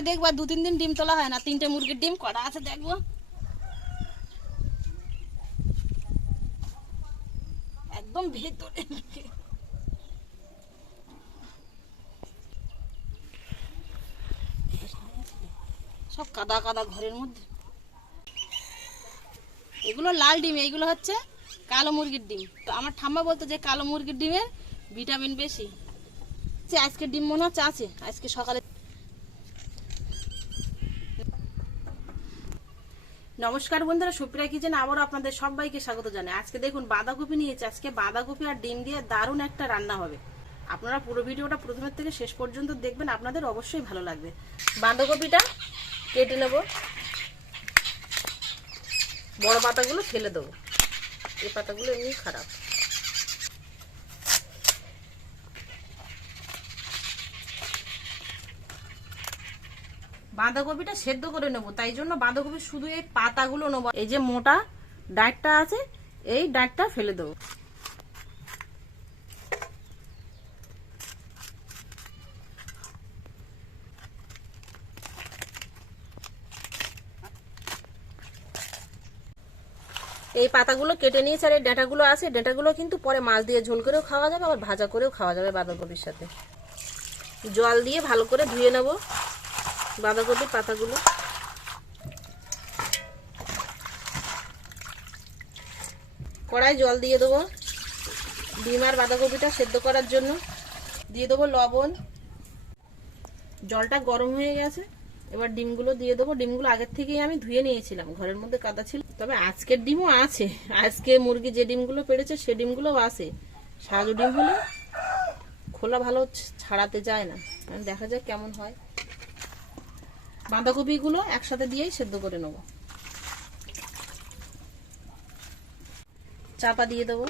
পরে দেখবা 2-3 দিন ডিম তোলা হয় না। 3টে মুরগির ডিম কটা আছে দেখবো। একদম ভেতরে সব কাদা কাদা ঘরের মধ্যে। এগুলো লাল ডিম, এইগুলো হচ্ছে কালো মুরগির ডিম। তো আমার ঠাম্মা বলতো যে কালো মুরগির ডিমের ভিটামিন বেশি। আজকে ডিম মনে হচ্ছে আছে, আজকে সকালে। নমস্কার বন্ধুরা, সুপ্রিয়া কিচেনে আবারও আপনাদের সবাইকে স্বাগত জানাই। আজকে দেখুন বাঁধাকপি নিয়েছি। আজকে বাঁধাকপি আর ডিম দিয়ে দারুণ একটা রান্না হবে। আপনারা পুরো ভিডিওটা প্রথমের থেকে শেষ পর্যন্ত দেখবেন, আপনাদের অবশ্যই ভালো লাগবে। বাঁধাকপিটা কেটে নেব, বড় পাতাগুলো ফেলে দেবো, এই পাতাগুলো এমনি খারাপ। বাঁধাকপিটা সেদ্ধ করে নেব, তাই জন্য বাঁধাকপি শুধু এই পাতাগুলো নেব। এই যে মোটা ডাঁটটা আছে, এই ডাঁটটা ফেলে দেবো। এই পাতাগুলো কেটে নিয়েছি, আর এই ডাঁটাগুলো আছে, ডাঁটাগুলো কিন্তু পরে মাছ দিয়ে ঝোল করেও খাওয়া যাবে, আবার ভাজা করেও খাওয়া যাবে বাঁধাকপির সাথে। জল দিয়ে ভালো করে ধুয়ে নেব বাঁধাকপির পাতাগুলো। কড়াই জল দিয়ে দেবো ডিম আর বাঁধাকপিটা সেদ্ধ করার জন্য। দিয়ে দেবো লবণ। জলটা গরম হয়ে গেছে, এবার ডিমগুলো দিয়ে দেবো। ডিমগুলো আগের থেকেই আমি ধুয়ে নিয়েছিলাম, ঘরের মধ্যে কাদা ছিল। তবে আজকের ডিমও আছে, আজকে মুরগি যে ডিমগুলো পেড়েছে সে ডিমগুলোও আছে। সাজু ডিম হলে খোলা ভালো ছাড়াতে যায় না, দেখা যাক কেমন হয়। বাঁধাকপিগুলো একসাথে দিয়েই সেদ্ধ করে নেব। চাপা দিয়ে দেবো।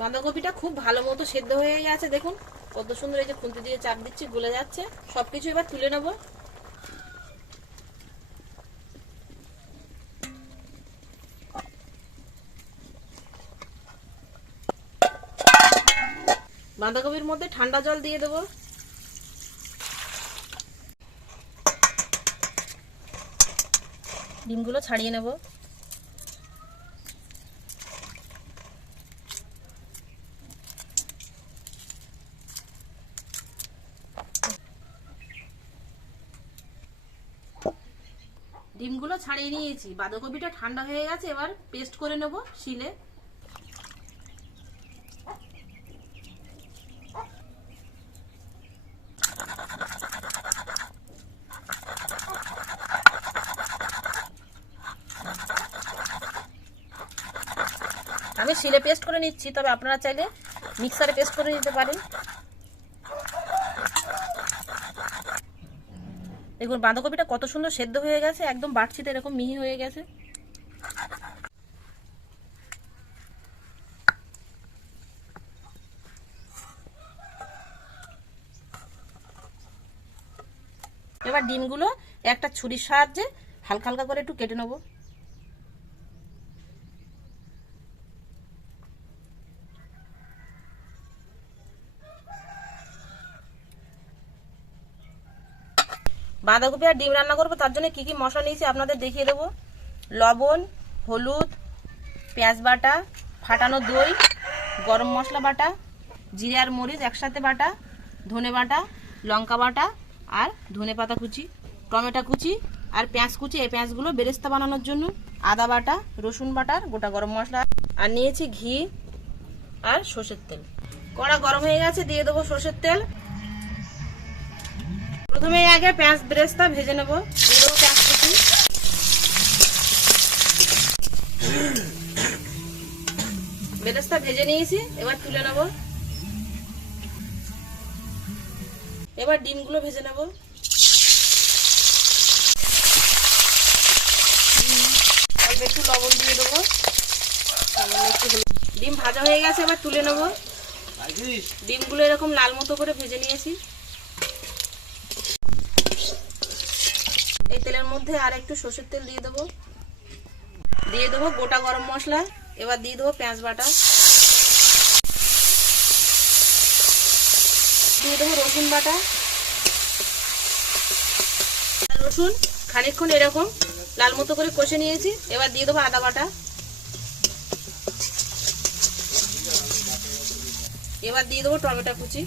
বাঁধাকপিটা খুব ভালো মতো সেদ্ধ হয়ে গেছে, দেখুন কত সুন্দর। এই যে খুন্তি দিয়ে চাপ দিচ্ছি, গলে যাচ্ছে। সবকিছু এবার তুলে নেব। বাঁধাকপির মধ্যে ঠান্ডা জল দিয়ে দেবো। ডিমগুলো ছাড়িয়ে নেব। ডিমগুলো ছাড়িয়ে নিয়েছি, বাঁধাকপিটা ঠান্ডা হয়ে গেছে। এবার পেস্ট করে নেব শিলে। আমি শিলে পেস্ট করে নিচ্ছি, তবে আপনারা চাইলে মিক্সারে পেস্ট করে নিতে পারেন। দেখুন বাঁধাকপিটা কত সুন্দর সেদ্ধ হয়ে গেছে, একদম বাটছিতে এরকম মিহি হয়ে গেছে। এবার ডিমগুলো একটা ছুরির সাহায্যে হালকা হালকা করে একটু কেটে নেব। বাঁধাকপি আর ডিম রান্না করবো, তার জন্য কি কি মশলা নিয়েছি আপনাদের দেখিয়ে দেবো। লবণ, হলুদ, পেঁয়াজ বাটা, ফাটানো দই, গরম মশলা বাটা, জিরে আর মরিচ একসাথে বাটা, ধনে বাটা, লঙ্কা বাটা, আর ধনে পাতা কুচি, টমেটো কুচি আর পেঁয়াজ কুচি। এই পেঁয়াজগুলো বেরেস্তা বানানোর জন্য। আদা বাটা, রসুন বাটার গোটা গরম মশলা, আর নিয়েছি ঘি আর সর্ষের তেল। কড়া গরম হয়ে গেছে, দিয়ে দেবো সর্ষের তেল। প্রথমে আগে পেঁয়াজ বেরেস্তা ভেজে নেব। দিয়ে দেবো পেঁয়াজ কুচি। বেরেস্তা ভেজে নিয়েছি, এবার তুলে নেব। এবার ডিমগুলো ভেজে নেব। অল্প একটু লবণ দিয়ে দেবো। ডিম ভাজা হয়ে গেছে, এবার তুলে নেব। ডিমগুলো এরকম লাল মতো করে ভেজে নিয়েছি। এই তেলের মধ্যে আর একটু সর্ষের তেল দিয়ে দেবো। দিয়ে দেবো গোটা গরম মশলা। এবার দিয়ে দেবো পেঁয়াজ বাটা, দিয়ে দেবো রসুন বাটা, রসুন খানিকক্ষণ এরকম লাল মতো করে কষে নিয়েছি। এবার দিয়ে দেবো আদা বাটা। এবার দিয়ে দেবো টমেটো কুচি।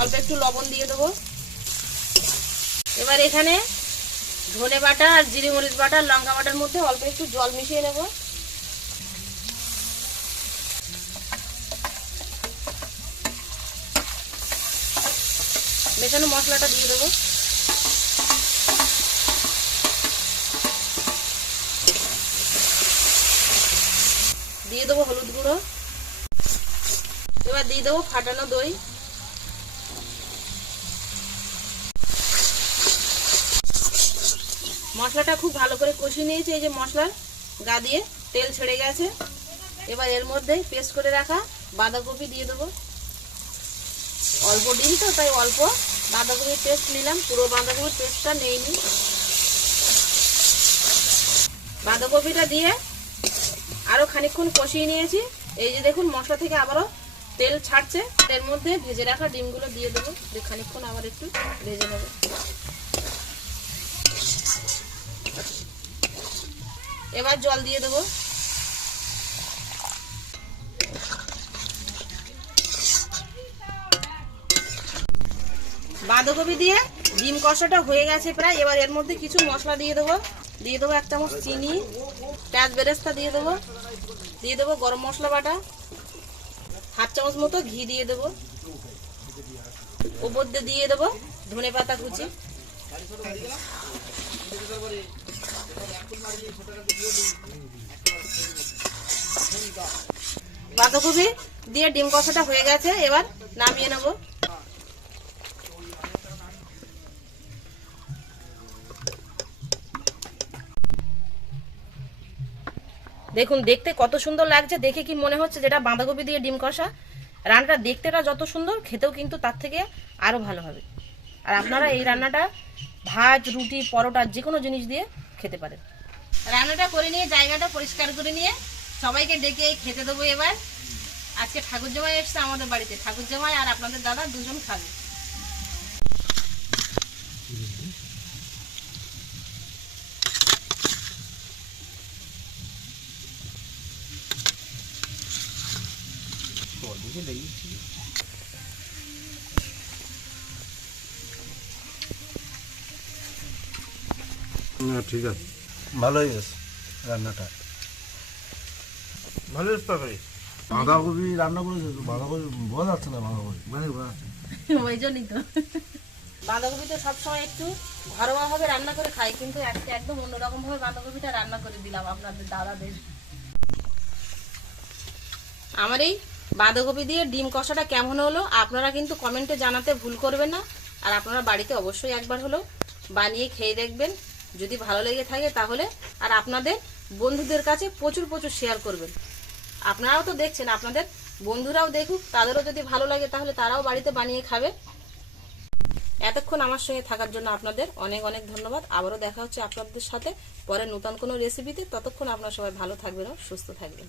অল্প একটু লবণ দিয়ে দেবো। এবার এখানে ধনে বাটা আর জিরে মরিচ বাটা আর লঙ্কা বাটার মধ্যে অল্প একটু জল মিশিয়ে নেব। মেশানো মশলাটা দিয়ে দেবো। দিয়ে দেবো হলুদ গুঁড়ো। এবার দিয়ে দেবো ফাটানো দই। মশলাটা খুব ভালো করে কষিয়ে নিয়েছি। এই যে মশলার গা দিয়ে তেল ছেড়ে গেছে। এবার এর মধ্যে পেস্ট করে রাখা বাঁধাকপি দিয়ে দেবো। অল্প ডিম তো তাই অল্প বাঁধাকপির পেস্ট নিলাম, পুরো বাঁধাকপির পেস্টটা নেইনি। বাঁধাকপিটা দিয়ে আরো খানিকক্ষণ কষিয়ে নিয়েছি। এই যে দেখুন মশলা থেকে আবারও তেল ছাড়ছে। এর মধ্যে ভেজে রাখা ডিমগুলো দিয়ে দেবো। খানিকক্ষণ আবার একটু ভেজে নেবো। এবার জল দিয়ে দেবো। বাঁধাকপি দিয়ে ডিম কষাটা হয়ে গেছে প্রায়। এবার এর মধ্যে কিছু মশলা দিয়ে দেবো। দিয়ে দেবো 1 চামচ চিনি, পেঁয়াজ বেরেস্তা দিয়ে দেবো। দিয়ে দেবো গরম মশলা বাটা, 1/2 চামচ মতো ঘি দিয়ে দেবো। উপর দিয়ে দেবো ধনে পাতা কুচি। বাঁধাকপি দিয়ে ডিম কষাটা হয়ে গেছে। এবার নামিয়ে নেব। দেখুন দেখতে কত সুন্দর লাগছে। দেখে কি মনে হচ্ছে যেটা বাঁধাকপি দিয়ে ডিম কষা। রান্নাটা দেখতেটা যত সুন্দর, খেতেও কিন্তু তার থেকে আরো ভালো হবে। আর আপনারা এই রান্নাটা ভাত, রুটি, পরোটা যে কোনো জিনিস দিয়ে খেতে পারেন। রান্নাটা করে নিয়ে জায়গাটা পরিষ্কার করে নিয়ে সবাইকে ডেকে খেতে দেবো। এবার আজকে ঠাকুর জামাই এসছে আমাদের বাড়িতে। ঠাকুর জামাই আর আপনাদের দাদা দুজন খাবে। ঠিক আছে, ভালোই আছে রান্নাটা। ভালো তরকারি। বাঁধাকপি রান্না করেছে, বাঁধাকপি বোঝা যাচ্ছে না। বাঁধাকপি মানে বোঝা যাচ্ছে ওই জন্যই তো। বাঁধাকপি তো সবসময় একটু ঘরোয়া ভাবে রান্না করে খাই, কিন্তু আজকে একদম অন্যরকম ভাবে বাঁধাকপিটা রান্না করে দিলাম আপনাদের দাদাদের। আমার এই বাঁধাকপি দিয়ে ডিম কষাটা কেমন হলো আপনারা কিন্তু কমেন্টে জানাতে ভুল করবেন না। আর আপনারা বাড়িতে অবশ্যই একবার হলো বানিয়ে খেয়ে দেখবেন। যদি ভালো লেগে থাকে তাহলে আর আপনাদের বন্ধুদের কাছে প্রচুর প্রচুর শেয়ার করবেন। আপনারাও তো দেখছেন, আপনাদের বন্ধুরাও দেখুক, তাদেরও যদি ভালো লাগে তাহলে তারাও বাড়িতে বানিয়ে খাবে। এতক্ষণ আমার সঙ্গে থাকার জন্য আপনাদের অনেক অনেক ধন্যবাদ। আবারও দেখা হচ্ছে আপনাদের সাথে পরে নতুন কোনো রেসিপিতে। ততক্ষণ আপনারা সবাই ভালো থাকবেন ও সুস্থ থাকবেন।